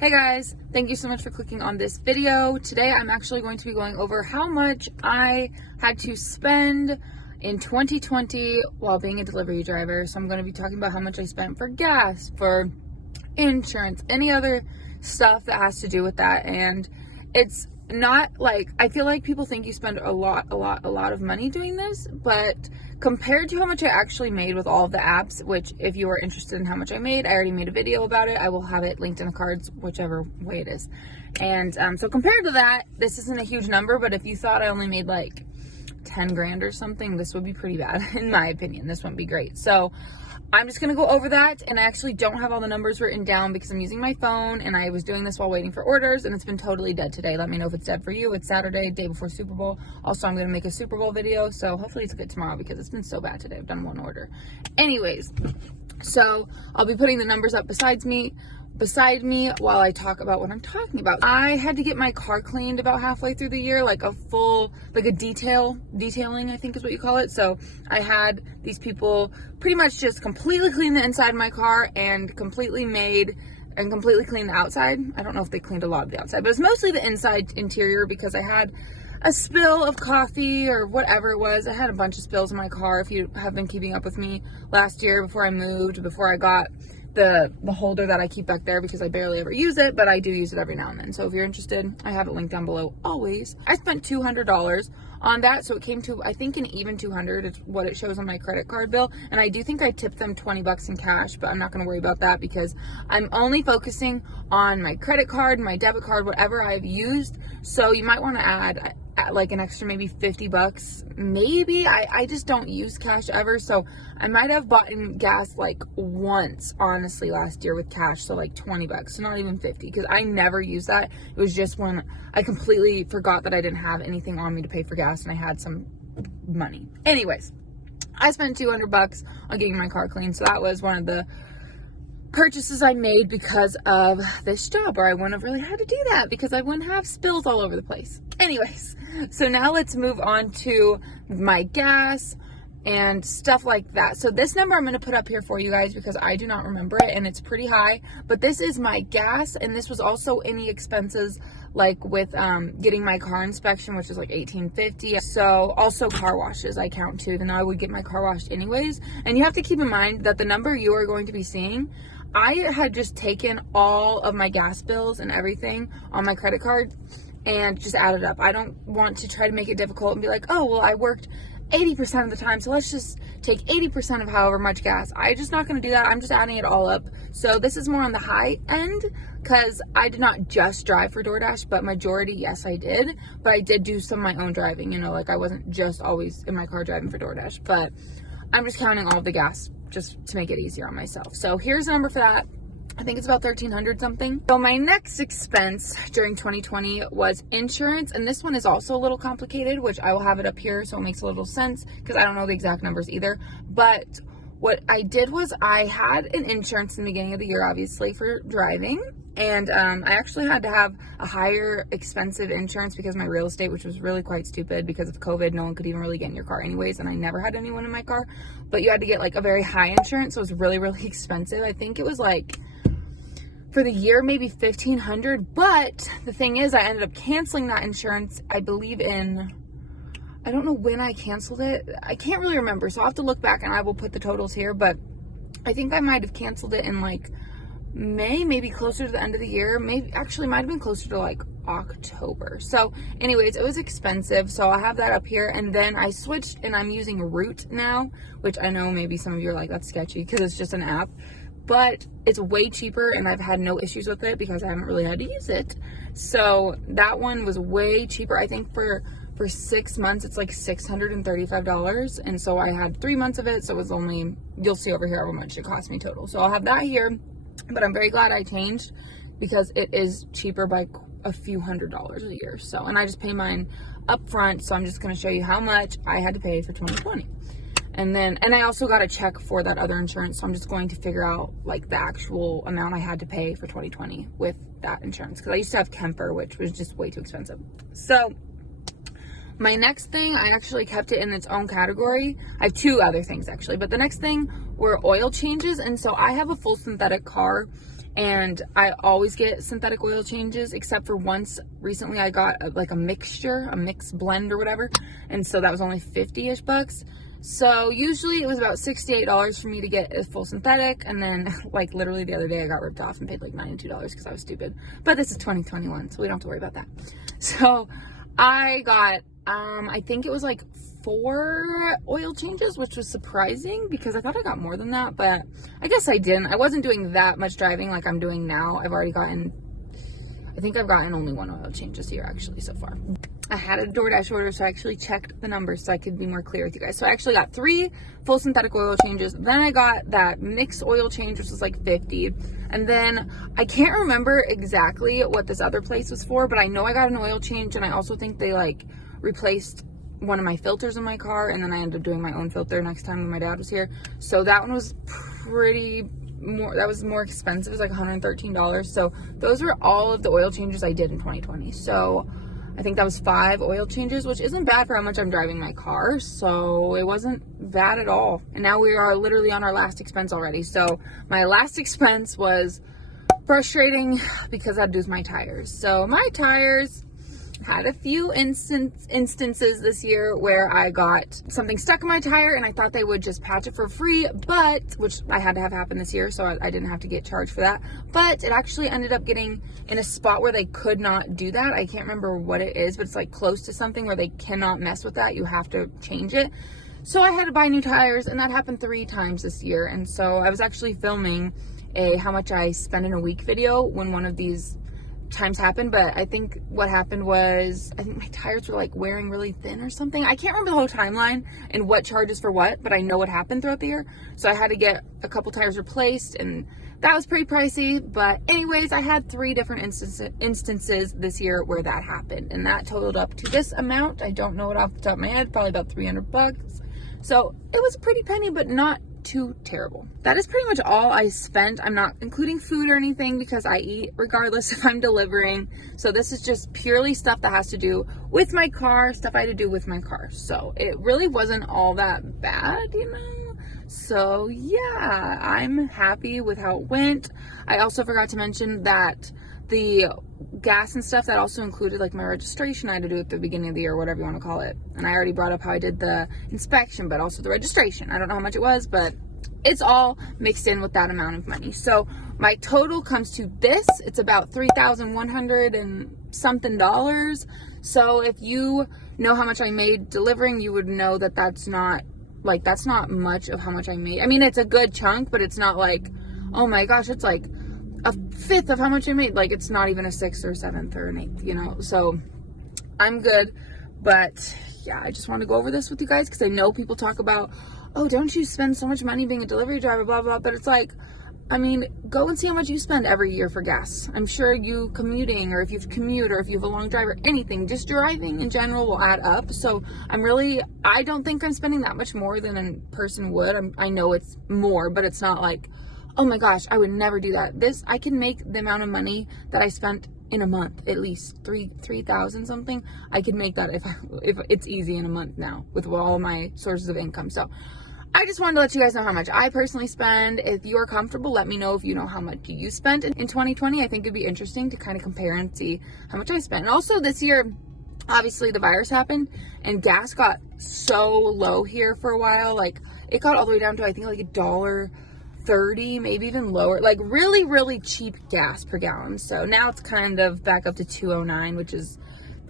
Hey guys, thank you so much for clicking on this video. Today I'm actually going to be going over how much I had to spend in 2020 while being a delivery driver. So I'm going to be talking about how much I spent for gas, for insurance, any other stuff that has to do with that. And it's not like, I feel like people think you spend a lot of money doing this, but compared to how much I actually made with all of the apps, which if you are interested in how much I made, I already made a video about it. I will have it linked in the cards, whichever way it is. And so compared to that, this isn't a huge number, but if you thought I only made like 10 grand or something, this would be pretty bad in my opinion. This wouldn't be great. So I'm just going to go over that, and I actually don't have all the numbers written down because I'm using my phone, and I was doing this while waiting for orders, and it's been totally dead today. Let me know if it's dead for you. It's Saturday, day before Super Bowl. Also, I'm going to make a Super Bowl video, so hopefully it's good tomorrow because it's been so bad today. I've done one order. Anyways, so I'll be putting the numbers up beside me while I talk about what I'm talking about. I had to get my car cleaned about halfway through the year, like a full, like a detailing, I think is what you call it. So I had these people pretty much just completely clean the inside of my car and completely clean the outside. I don't know if they cleaned a lot of the outside, but it's mostly the inside interior because I had a spill of coffee or whatever it was. I had a bunch of spills in my car. If you have been keeping up with me last year, before I moved, before I got the holder that I keep back there because I barely ever use it, but I do use it every now and then. So if you're interested, I have it linked down below always. I spent $200 on that, so it came to, I think, an even 200 is what it shows on my credit card bill. And I do think I tipped them 20 bucks in cash, but I'm not going to worry about that because I'm only focusing on my credit card, my debit card, whatever I've used. So you might want to add like an extra maybe 50 bucks maybe. I just don't use cash ever, so I might have bought gas like once honestly last year with cash, so like 20 bucks, so not even 50, because I never use that. It was just when I completely forgot that I didn't have anything on me to pay for gas and I had some money. Anyways, I spent 200 bucks on getting my car cleaned, so that was one of the purchases I made because of this job, or I wouldn't have really had to do that because I wouldn't have spills all over the place. Anyways, so now let's move on to my gas and stuff like that. So this number I'm going to put up here for you guys because I do not remember it and it's pretty high, but this is my gas, and this was also any expenses like with getting my car inspection, which is like $18.50. So also car washes I count too, even though I would get my car washed anyways. And you have to keep in mind that the number you are going to be seeing, I had just taken all of my gas bills and everything on my credit card and just added up. I don't want to try to make it difficult and be like, oh, well, I worked 80% of the time, so let's just take 80% of however much gas. I'm just not going to do that. I'm just adding it all up. So this is more on the high end because I did not just drive for DoorDash, but majority, yes, I did. But I did do some of my own driving, you know, like I wasn't just always in my car driving for DoorDash, but I'm just counting all of the gas just to make it easier on myself. So here's the number for that. I think it's about $1,300 something. So my next expense during 2020 was insurance, and this one is also a little complicated, which I will have it up here so it makes a little sense because I don't know the exact numbers either. But what I did was I had an insurance in the beginning of the year, obviously, for driving. And I actually had to have a higher expensive insurance because my real estate, which was really quite stupid because of COVID, no one could even really get in your car anyways. And I never had anyone in my car, but you had to get like a very high insurance. So it was really, really expensive. I think it was like for the year, maybe $1,500. But the thing is, I ended up canceling that insurance, I believe in, I don't know when I canceled it. I can't really remember. So I'll have to look back and I will put the totals here. But I think I might have canceled it in like May, maybe closer to the end of the year. Maybe actually might have been closer to like October. So anyways, it was expensive. So I have that up here. And then I switched and I'm using Root now, which I know maybe some of you are like, that's sketchy because it's just an app. But it's way cheaper and I've had no issues with it because I haven't really had to use it. So that one was way cheaper. I think for 6 months, it's like $635. And so I had 3 months of it. So it was only, you'll see over here how much it cost me total. So I'll have that here, but I'm very glad I changed because it is cheaper by a few $100s a year. So, and I just pay mine up front. So I'm just going to show you how much I had to pay for 2020. And I also got a check for that other insurance. So I'm just going to figure out like the actual amount I had to pay for 2020 with that insurance. Cause I used to have Kemper, which was just way too expensive. So my next thing, I actually kept it in its own category. I have two other things actually, but the next thing were oil changes. And so I have a full synthetic car and I always get synthetic oil changes, except for once recently I got like a mixed blend or whatever, and so that was only 50-ish bucks. So usually it was about $68 for me to get a full synthetic, and then like literally the other day I got ripped off and paid like $92 because I was stupid. But this is 2021, so we don't have to worry about that. So I got I think it was like 4 oil changes, which was surprising because I thought I got more than that, but I guess I didn't. I wasn't doing that much driving like I'm doing now. I think I've gotten only 1 oil change this year actually so far. I had a DoorDash order, so I actually checked the numbers so I could be more clear with you guys. So I actually got 3 full synthetic oil changes. Then I got that mixed oil change, which was like 50. And then I can't remember exactly what this other place was for, but I know I got an oil change, and I also think they like replaced one of my filters in my car, and then I ended up doing my own filter next time when my dad was here. So that one was that was more expensive. It was like $113. So those were all of the oil changes I did in 2020. So I think that was 5 oil changes, which isn't bad for how much I'm driving my car. So it wasn't bad at all. And now we are literally on our last expense already. So my last expense was frustrating because I had to do my tires. So my tires had a few instances this year where I got something stuck in my tire and I thought they would just patch it for free, but which I had to have happen this year, so I didn't have to get charged for that. But it actually ended up getting in a spot where they could not do that. I can't remember what it is, but it's like close to something where they cannot mess with that. You have to change it. So I had to buy new tires, and that happened 3 times this year. And so I was actually filming a how much I spend in a week video when one of these times happened, but I think what happened was I think my tires were like wearing really thin or something. I can't remember the whole timeline and what charges for what, but I know what happened throughout the year. So I had to get a couple tires replaced, and that was pretty pricey. But anyways, I had 3 different instances this year where that happened, and that totaled up to this amount. I don't know it off the top of my head, probably about 300 bucks. So it was a pretty penny, but not too terrible. That is pretty much all I spent. I'm not including food or anything because I eat regardless if I'm delivering. So this is just purely stuff that has to do with my car, stuff I had to do with my car. So it really wasn't all that bad, you know? So yeah, I'm happy with how it went. I also forgot to mention that the gas and stuff, that also included like my registration I had to do at the beginning of the year, whatever you want to call it. And I already brought up how I did the inspection, but also the registration. I don't know how much it was, but it's all mixed in with that amount of money. So my total comes to this. It's about $3,100 and something dollars. So if you know how much I made delivering, you would know that that's not much of how much I made. I mean, it's a good chunk, but it's not like, oh my gosh, it's like a 5th of how much I made. Like, it's not even a 6th or 7th or an 8th, you know? So I'm good. But yeah, I just want to go over this with you guys because I know people talk about, oh, don't you spend so much money being a delivery driver, blah, blah. But it's like, I mean, go and see how much you spend every year for gas. I'm sure you commuting, or if you've commute, or if you have a long drive, or anything, just driving in general will add up. So I don't think I'm spending that much more than a person would. I know it's more, but it's not like, oh my gosh, I would never do that. I can make the amount of money that I spent in a month, at least $3,000 something. I could make that if it's easy in a month now with all my sources of income. So I just wanted to let you guys know how much I personally spend. If you are comfortable, let me know if you know how much you spent in 2020. I think it'd be interesting to kind of compare and see how much I spent. And also this year, obviously the virus happened and gas got so low here for a while. Like, it got all the way down to I think like $1.30, maybe even lower, like really, really cheap gas per gallon. So now it's kind of back up to $2.09, which is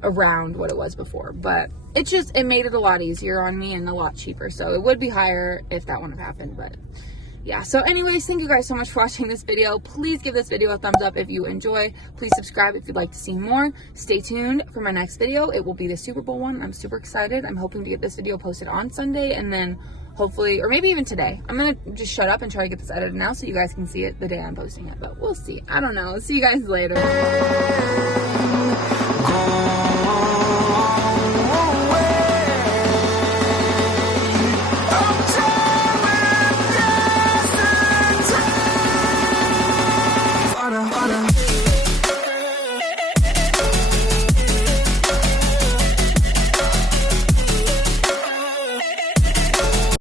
around what it was before, but it made it a lot easier on me and a lot cheaper. So it would be higher if that wouldn't have happened, but yeah. So anyways, thank you guys so much for watching this video. Please give this video a thumbs up if you enjoy. Please subscribe if you'd like to see more. Stay tuned for my next video. It will be the Super Bowl one. I'm super excited. I'm hoping to get this video posted on Sunday, and then hopefully, or maybe even today. I'm gonna just shut up and try to get this edited now so you guys can see it the day I'm posting it, but we'll see. I don't know. See you guys later.